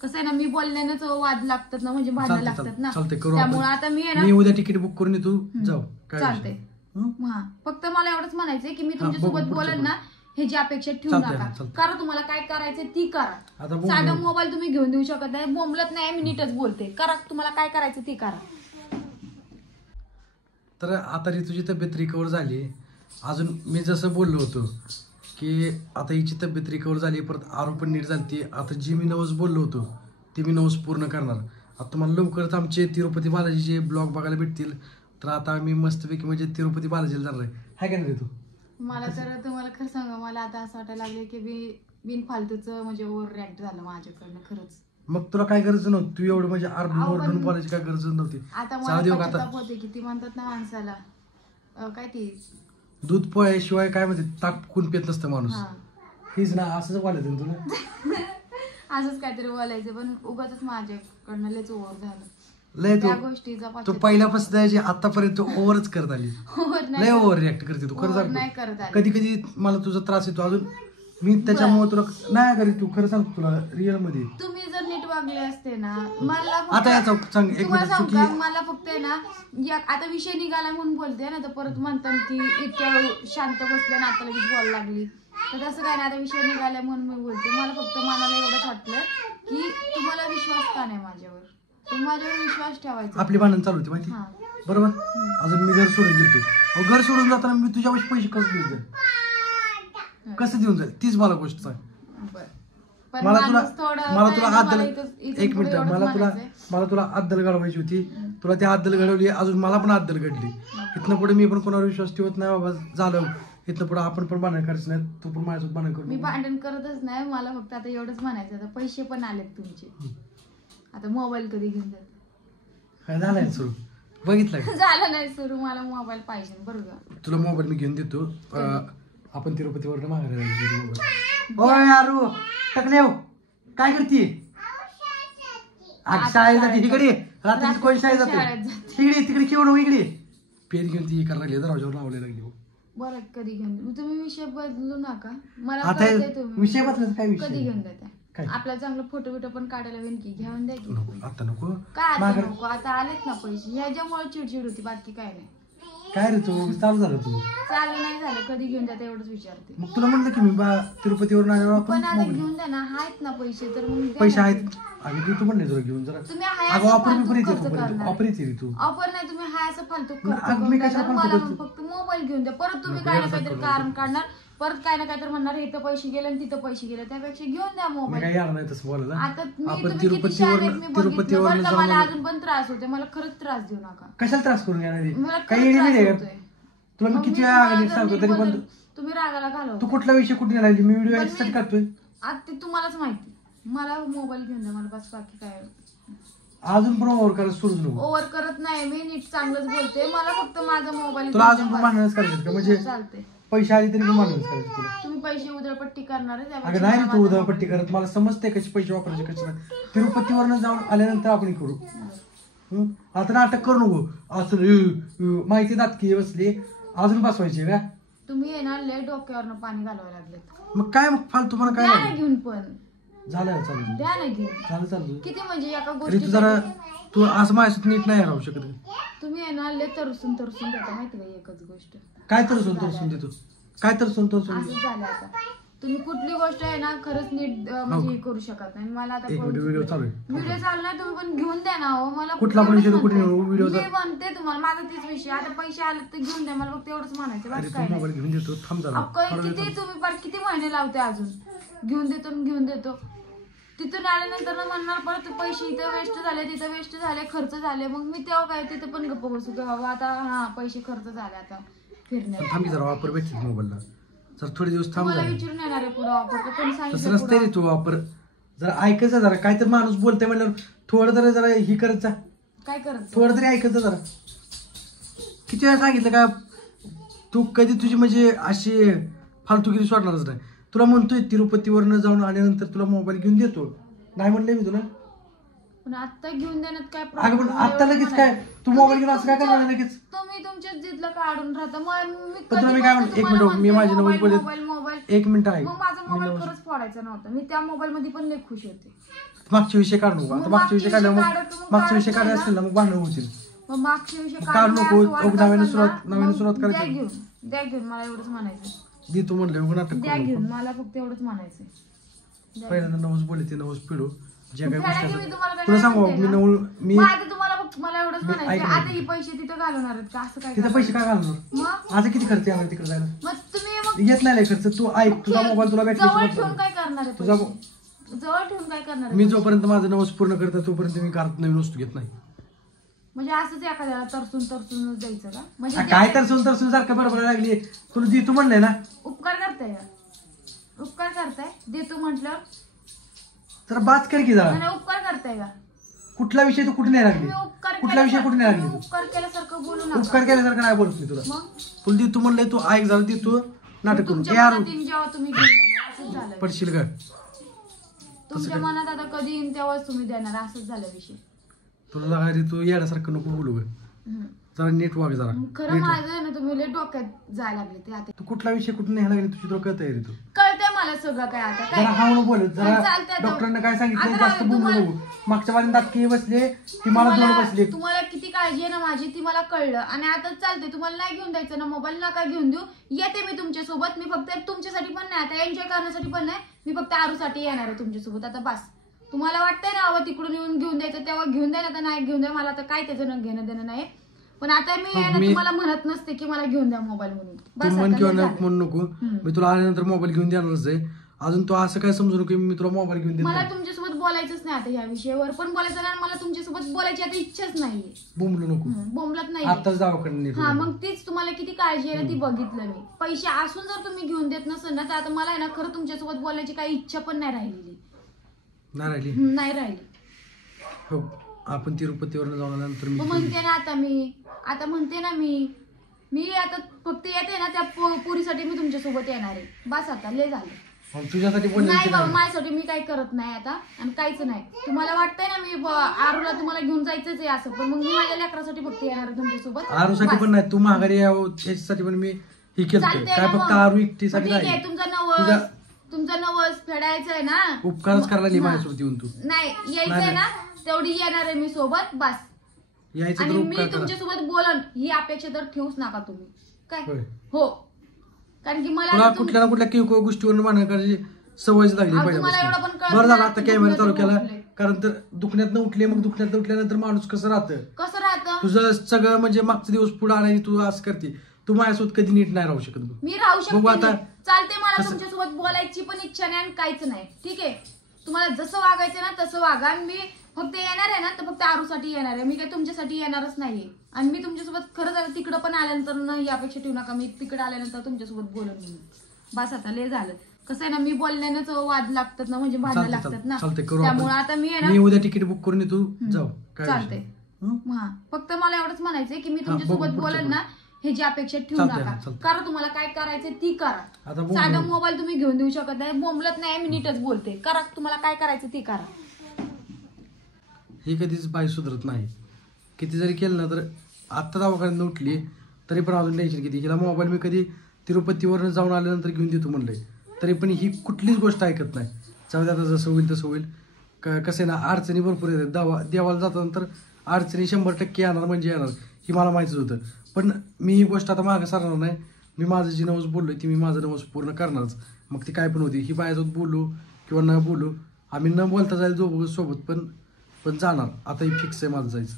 कसं आहे ना, मी बोलण्यानेच वाद लागतात ना, म्हणजे भांडण लागतात ना, करू त्यामुळे आता मी आहे ना, मी उद्या तिकीट बुक करून तू जाऊ. चालते. हा, फक्त मला एवढंच म्हणायचंय की मी तुमच्यासोबत बोलेन ना, ह्याची अपेक्षा ठेवू नका. करा तुम्हाला काय करायचं ती करा. साधा मोबाईल तुम्ही घेऊन देऊ शकत नाही, बोंबलत नाही, मी नीटच बोलते. करा तुम्हाला काय करायचं ती करा. तर आता तुझी तब्येत रिकवर झाली. अजून मी जसं बोललो होतो की आता हिची तब्येत रिकवर झाली, परत आरोप पण नीट झाली. आता जी मी नवस बोललो होतो ते मी नवस पूर्ण करणार. आता तुम्हाला लवकरच आमचे तिरुपती बालाजीचे ब्लॉग बघायला भेटतील. तर आता मी मस्तपैकी म्हणजे तिरुपती बालाजीला जाणार आहे का नाही तू? मला तर तुम्हाला खरं सांगा, मला आता असं वाटायला लागले की बिन फालतूचं म्हणजे ओव्हर रिॲक्ट झालं माझ्याकडनं खरंच. मग तुला काय गरज नव्हती, तू एवढं म्हणजे आरडून बोलायची काय गरज नव्हती. आता मला होते की ती म्हणतात ना माणसाला काय ती दूध पोळ्याशिवाय काय म्हणते ताक कोण पेत नसतं माणूस. हीच ना, असंच बोलायचं तुला. असंच काहीतरी बोलायचं, पण उगाच माझ्याकडनं लयच ओव्हर झालं. लय त्या गोष्टीचा तू पहिल्यापासून द्यायची आतापर्यंत ओव्हरच करत आली. लय ओव्हर रिॲक्ट करते तू. खरं सांग, कधी कधी मला तुझा त्रास येतो अजून. मी त्याच्यामुळे तुला नाही करीत. तू खरं सांग, तुला रिअल मध्ये तुम्ही जर नीट वागले असते ना, मला आता याचा सांग एक मिनिट चुकी. मला फक्त आहे ना, आता विषय निघाला म्हणून बोलते ना, तर परत म्हणतात की इतक्या शांत बसल्या ना आता लगेच बोलायला लागली. तर तसं काय नाही, आता विषय निघाला म्हणून मी बोलते. मला फक्त मनाला एवढंच वाटलं की तुम्हाला विश्वास का नाही माझ्यावर, तुम्ही माझ्यावर विश्वास ठेवायचा. आपली भांडण चालू होती माहिती बरोबर. अजून मी घर सोडून गेलो. घर सोडून जाताना मी तुझ्या पैसे कसं देऊन जाईल, कसं देऊन जाईल, तीच मला गोष्ट सांग. मला तुला अद्दल एक मिनिट मला तुला अद्दल घडवायची होती. तुला ती अद्दल घडवली, अजून मला पण अद्दल घडली. इथनं पुढे मी पण कोणावर विश्वास ठेवत नाही बाबा. झालं इथनं पुढे आपण पण भांडण करायचं नाही, तू पण माझ्यासोबत भांडण करू. मी भांडण करतच नाही. मला फक्त आता एवढंच म्हणायचं, आता पैसे पण आलेत तुमचे, आता मोबाईल कधी घेऊन जात. काय झालंय सुरू बघितलं का? झालं नाही सुरू, मला मोबाईल पाहिजे बरोबर. तुला मोबाईल मी घेऊन देतो. आपण तिरुपतीवर माघारी यारू टकले काय करते? शाळेत जाते इकडे, रात्री कोण शाळेत जाते इकडे, तिकडे केवढं इकडे पेन घेऊन ती करायला लागली, दरवाजावर लावले लागली. बरं कधी घेऊन तुम्ही विषय बदलू नका. मला आता विषय बदलायचा काय विषय? कधी घेऊन देता आपल्याला चांगलं फोटो बिटो पण काढायला होईल की, घेऊन द्या की. आता नको काय आता नको, आता आलेत ना पैसे, ह्याच्यामुळे चिडचिड होती, बाकी काय नाही. काय रे तू चालू झालं तू? चालू नाही झालं, कधी घेऊन द्या एवढंच विचारते. मग तुला म्हणलं की मी तिरुपतीवरून आल्यावर पण आता घेऊन द्या ना, आहेत ना पैसे तर मग पैसे आहेत. अगं तू म्हणले तुला घेऊन जरा तुम्ही ऑफर येते तू ऑफर नाही, तुम्ही हाय असं फालतू मला फक्त मोबाईल घेऊन द्या. परत तुम्ही काय ना काहीतरी कारण काढणार, परत काय ना काय तर म्हणणार इथं पैसे गेले आणि तिथं पैसे गेले, त्यापेक्षा घेऊन द्या मोबाईल. काय यार नाही तसं बोलायला. आता तिरुपतीवर मला अजून पण त्रास होते, मला खरंच त्रास देऊ नका. कशाला त्रास करून घेणार? काही तुला मी किती सांगतो तरी पण तुम्ही रागाला घालव. तू कुठला विषय कुठे लागली? मी व्हिडिओ यासाठी काढतोय. आता ते तुम्हालाच माहिती. मला मोबाईल घेऊन द्या, मला बस, बाकी काय. अजून पण ओव्हर करत सुरू नको. ओव्हर करत नाही मी, नीट चांगलंच बोलते. मला फक्त माझा मोबाईल तुला अजून पण भांडणच करायचं का? म्हणजे चालते पैसे आले तरी पण भांडणच करायचं तुला? तुम्ही पैसे उधळपट्टी करणार आहे? अगं नाही तू उधळपट्टी करत, मला समजते कशी पैसे वापरायचे कसे नाही. तिरुपतीवरनं जाऊन आल्यानंतर आपण करू. आता नाटक करू नको असं माहिती दातकी बसली अजून बसवायची का? तुम्ही येणार लय डोक्यावरनं पाणी घालवायला लागलेत. मग काय मग फालतू मला काय द्या ना घेऊन, पण झालं चालू द्या ना घेऊन. झालं चालू किती म्हणजे एका तू गोष्टी जरा तू असं माझ्यासोबत नीट नाही राहू शकत. तुम्ही येणार लय तरसून देता माहिती का एकच गोष्ट. काय तरसून देतो? काय तरसून असंच झालं आता. तुम्ही कुठली गोष्ट आहे ना खरंच नीट म्हणजे करू शकत नाही. मला आता व्हिडिओ चालू आहे. व्हिडिओ चालू नाही, तुम्ही पण घेऊन द्या ना. मला कुठला पण विषय कुठे व्हिडिओ मी म्हणते तुम्हाला, माझा तीच विषय. आता पैसे आले तर घेऊन द्या, मला फक्त एवढंच म्हणायचं. बस काय मोबाईल घेऊन देतो, थांब जरा. किती तुम्ही पण किती महिने लावते अजून? घेऊन देतो तिथून आल्यानंतर ना म्हणणार परत पैसे इथं वेस्ट झाले, तिथं वेस्ट झाले, खर्च झाले. मग मी तेव्हा काय तिथं पण गप्प बसू की बाबा आता हा पैसे खर्च झाले, आता फिरण्यात. थांब जरा वापर भेटतील मोबाईलला, जर थोडे दिवस थांब. मला विचारून येणार आहे पुढे वापर, पण तसं नसते रे तू वापर. जरा ऐकायचं, जरा काय तर माणूस बोलतोय म्हणल्यावर थोडं तरी जरा ही करायचं. काय करायचं? थोडं तरी ऐकायचं जरा. किती वेळा सांगितलं का तू? कधी तुझी म्हणजे अशी फालतूगिरी सोडणारच नाही. तुला म्हणतोय तिरुपतीवरनं जाऊन आल्यानंतर तुला मोबाईल घेऊन देतो, नाही म्हणले मी तुला? पण आता घेऊन देण्यात काय अगं पण आता लगेच काय तू मोबाईल घेऊन असं काय करणार लगेच? तुम्ही तुमच्या जिद्दला काढून राहता मी पण तुला मी काय म्हणतो, एक मिनिट मी माझी नवस बोलत मोबाईल एक मिनिट आहे. मग माझा मोबाईल खरंच फोडायचा नव्हता. मी त्या मोबाईल मध्ये पण लय खुश होते. मागच्या विषय काढ नको. आता मागच्या विषय काढलं मग मागच्या विषय काढले असतील ना मग भांडण होतील. मग मागच्या विषय काढ नको. नव्याने सुरुवात द्या करायची. घेऊन द्या घेऊन मला एवढंच म्हणायचं. दे तू म्हणलं नाटक द्या करू घेऊन नको. मला फक्त एवढंच म्हणायचं. पहिल्यांदा नवस बोलते नवस पिढू जे काही फेडा गोष्टी की मी तुम्हाला असतात. काय तुला सांगू म्हणते मी ना? नवल मी मग आता तुम्हाला फक्त मला एवढंच म्हणायचं ऐक ना. आता ही पैसे तिथं घालवणार आहेत का असं काय तिथे पैसे काय घालणार? मग आज किती खर्च येणार तिकडे जायला? मग तुम्ही मग येत नाही लय खर्च. तू ऐक तुझा मोबाईल तुला जवळ ठेवून भेटली काय करणार आहे तुझा पैसे? जवळ ठेवून काय करणार आहे मी पैसे? जोपर्यंत माझं नवस पूर्ण करतो तोपर्यंत मी घरात नवीन वस्तू घेत नाही. म्हणजे असंच एखाद्याला तरसून द्यायचं का? म्हणजे काय तरसून सारखं बरोबर लागली तुला दे तू म्हणलंय ना. उपकार करताय का? उपकार करताय देतो म्हटलं तर बात कर की जरा. आणि उपकार करताय का? कुठला विषय तू कुठे नाही लागली? तुम्ही उपकार कुठला विषय कुठे नाही तुम्ही लागली? उपकार केल्यासारखं बोलू नका. उपकार केल्यासारखं नाही बोलत मी तुला. मग तुला दे तू म्हणलंय तू ऐक जरा दे तू नाटक करून तुमच्या यार मनात येईन जेव्हा तुम्ही घेऊन देणार असंच झालं. पडशील का? तुमच्या मनात आता कधी येईन तेव्हाच तुम्ही देणार असंच झालं विषय. तुला लागायची तू येण्यासारखं नको बोलू गं. हम्म. जरा नीट वाग जरा खरं नीट वाग. माझं आहे ना तुम्ही लय डोक्यात जायला लागले ते आता तू कुठला विषय कुठे न्यायला लागली तुझी तुला कळत आहे तू कळतंय मला सगळं काय आता काय जरा हावून बोलत जरा चालतंय आता. डॉक्टरांना काय सांगितलं आता जास्त बोलू तुम्हाला- नको. मागच्या बारीन दात बसले की मला दोन बसले. तुम्हाला किती काळजी आहे ना माझी ती मला कळलं आणि आता चालतंय तुम्हाला नाही घेऊन द्यायचं ना मोबाईल नका घेऊन देऊ. येते मी तुमच्या सोबत. मी फक्त तुमच्यासाठी पण नाही आता एन्जॉय करण्यासाठी पण नाही. मी फक्त आरूसाठी येणार आहे तुमच्यासोबत आता बस. तुम्हाला वाटतंय ना बाबा तिकडून येऊन घेऊन द्यायचं तेव्हा घेऊन द्या ना तर नाही घेऊन द्या. मला आता काय त्याचं घेणं देणं नाही. पण आता मी आहे ना तुम्हाला म्हणत नसते की मला घेऊन द्या मोबाईल म्हणून. तू बस मन आता किंवा लय नको झालं. म्हणू नको. मी तुला आल्यानंतर मोबाईल घेऊन देणारच आहे. अजून तू असं काय समजू नको की मी तुला मोबाईल घेऊन देत मला नाही. तुमच्यासोबत बोलायचंच नाही आता ह्या विषयावर पण बोलायचं नाही. मला तुमच्यासोबत बोलायची आता इच्छाच नाहीये. बोंबलू नको. बोंबलत नाही. आताच दवाखान्यात नेतो. हा मग तीच तुम्हाला किती काळजी आहे ना ती बघितलं मी. पैसे असून जर तुम्ही घेऊन देत नसेल ना तर आता मला आहे ना खरं तुमच्यासोबत बोलायची काही इच्छा पण नाही राहिलेली. नाही राहिली नाही राहिली. हो आपण तिरुपतीवर जाऊन आल्यानंतर मग मी म्हणते ना आता म्हणते ना मी आता फक्त येते ना त्या पुरीसाठी मी तुमच्यासोबत येणार आहे. बस आता लय झालं. तुझ्यासाठी नाही बोलायचं बाबा नाही. माझ्यासाठी मी काही करत नाही आता आणि काहीच नाही. तुम्हाला वाटतंय ना मी आरूला तुम्हाला घेऊन जायचंच आहे असं पण मग मी माझ्या लेकरासाठी फक्त येणार आहे तुमच्यासोबत. आरूसाठी बस. पण नाही तू माघारी यावं त्याच्यासाठी पण मी हे केलं चालतंय काय ना फक्त मग. आरू एकटीसाठी ठीक आहे नाही. तुमचा नवस फेडायचा आहे ना. उपकारच करायला नाही हा. माझ्यासोबत येऊन तू नाही यायचंय ना तेवढी येणार आहे मी सोबत बस. यायचं आणि तर मी उपकार करा. तुमच्यासोबत बोलन ही अपेक्षा तर ठेवूच नका तुम्ही काय. होय. हो कारण की मला तुला आता कुठल्या ना कुठल्या किरकोळ गोष्टीवर भांडण करायची सवयच लागली अहो, तुम्हाला एवढं पण पाहिजे. कळत बरं झालं नाही आता की कॅमेरा चालू दुखण्यातून केला उठले. कारण तर दुखण्यात उठले मग दुखण्यात उठल्यानंतर माणूस कसं राहतं कसं राहतं तुझं सगळं म्हणजे मागचा दिवस पुढे आणायची तू असं करते. तू माझ्यासोबत कधी नीट नाही राहू शकत बघ. मी राहू बघू शकते आता. नाही. चालते मला कसं- तुमच्यासोबत बोलायची पण इच्छा नाही आणि काहीच नाही. ठीक आहे तुम्हाला जसं वागायचं ना तसं वागा. आणि मी फक्त येणार आहे ना तर फक्त आरूसाठी येणार आहे. मी काही तुमच्यासाठी येणारच नाहीये. आणि मी तुमच्यासोबत खरंच आता तिकडं पण आल्यानंतर ना ही अपेक्षा ठेवू नका. मी तिकडे आल्यानंतर तुमच्यासोबत बोलून घेईन. बस आता लय झालं. कसं आहे ना मी बोलण्यानेच वाद लागतात ना म्हणजे भांडणं चालतंय, लागतात ना चालतंय, करू त्यामुळे आपण. आता मी आहे मी ना उद्या तिकीट बुक करून तू जाऊ काय चालतंय. विषय? हं? हा फक्त मला एवढंच म्हणायचंय की मी बघू तुमच्यासोबत पुढचं बोलेन ना ह्याची अपेक्षा ठेवू चालतंय, नका. चालतंय. करा तुम्हाला काय करायचं ती करा. आता बोल साधा ना. मोबाईल तुम्ही घेऊन देऊ शकत नाही. बोंबलत नाही मी नीटच बोलते. करा तुम्हाला काय करायचं ती करा. ही कधीच बाई सुधरत नाही. किती जरी केलं ना तर आत्ता दवाखान्यात उठली तरी पण अजून टेन्शन किती. हिला मोबाईल मी कधी तिरुपतीवरून जाऊन आल्यानंतर घेऊन देतो म्हणलंय तरी पण ही कुठलीच गोष्ट ऐकत नाही. जाऊ दे आता जसं होईल तसं होईल. कसं आहे ना अडचणी भरपूर येतात. देवाला जातानंतर अडचणी 100% येणार म्हणजे येणार ही मला माहितीच होतं. पण मी ही गोष्ट आता मागं सारणार नाही. मी माझं जी नवस बोललोय ती मी माझं नवस पूर्ण करणारच. मग ती काय पण होती ही बायासोबत बोलू किंवा न बोलू आम्ही न बोलता जाईल सोबत पण जाणार. आता ही फिक्स आहे माझं जायचं.